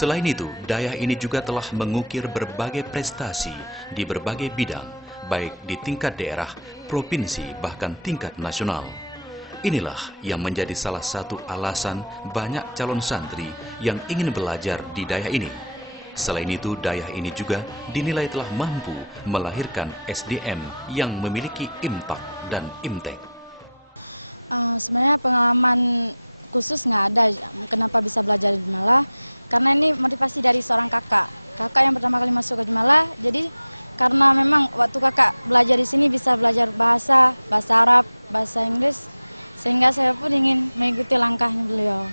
Selain itu, Dayah ini juga telah mengukir berbagai prestasi di berbagai bidang, baik di tingkat daerah, provinsi, bahkan tingkat nasional. Inilah yang menjadi salah satu alasan banyak calon santri yang ingin belajar di Dayah ini. Selain itu, Dayah ini juga dinilai telah mampu melahirkan SDM yang memiliki imtak dan imtek. Sebenarnya pengalaman khusus nggak ada. Kenapa bisa belajar di Jumala? Karena ini motivasi dari seorang kakak. Kakak yang pertama kali masuk ke Jumala. Jadi karena memang waktu kakak belajar di sini bisa belajar bahasa Arab, bahasa Inggris, sehingga saya pun ingin mengikuti langkahnya beliau.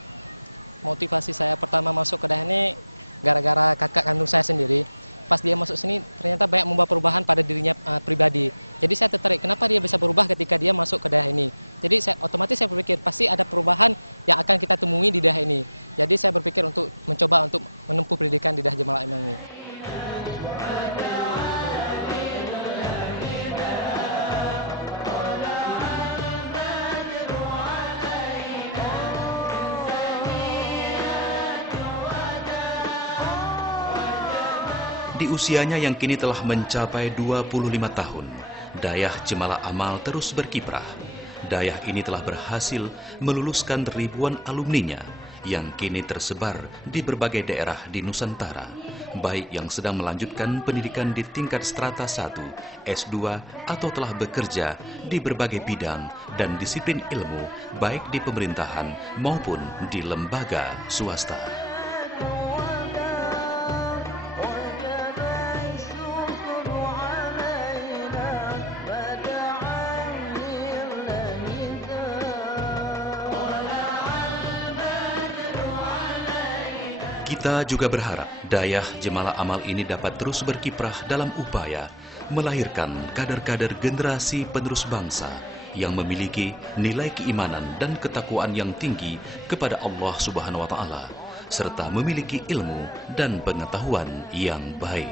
Motivasi saya pertama masuk ke Dayah ini gara-gara kakak kandung saya sendiri. Pas dia masuk sini ternyata banyak membawa perubahan pada dirinya pribadi. Jadi saya tertarik kenapa dia bisa berubah ketika dia masuk ke Dayah ini. Jadi otomatis saya berpikir pasti ada perubahan yang akan kita temui di Dayah ini. Jadi saya berpikir untuk mencoba untuk menempuh pendidikan di Dayah Jemalah Imam ini. Di usianya yang kini telah mencapai 25 tahun, Dayah Jemalah Amal terus berkiprah. Dayah ini telah berhasil meluluskan ribuan alumninya yang kini tersebar di berbagai daerah di Nusantara, baik yang sedang melanjutkan pendidikan di tingkat strata 1, S2, atau telah bekerja di berbagai bidang dan disiplin ilmu, baik di pemerintahan maupun di lembaga swasta. Kita juga berharap Dayah Jemalah Amal ini dapat terus berkiprah dalam upaya melahirkan kader-kader generasi penerus bangsa yang memiliki nilai keimanan dan ketakwaan yang tinggi kepada Allah Subhanahu wa Ta'ala, serta memiliki ilmu dan pengetahuan yang baik.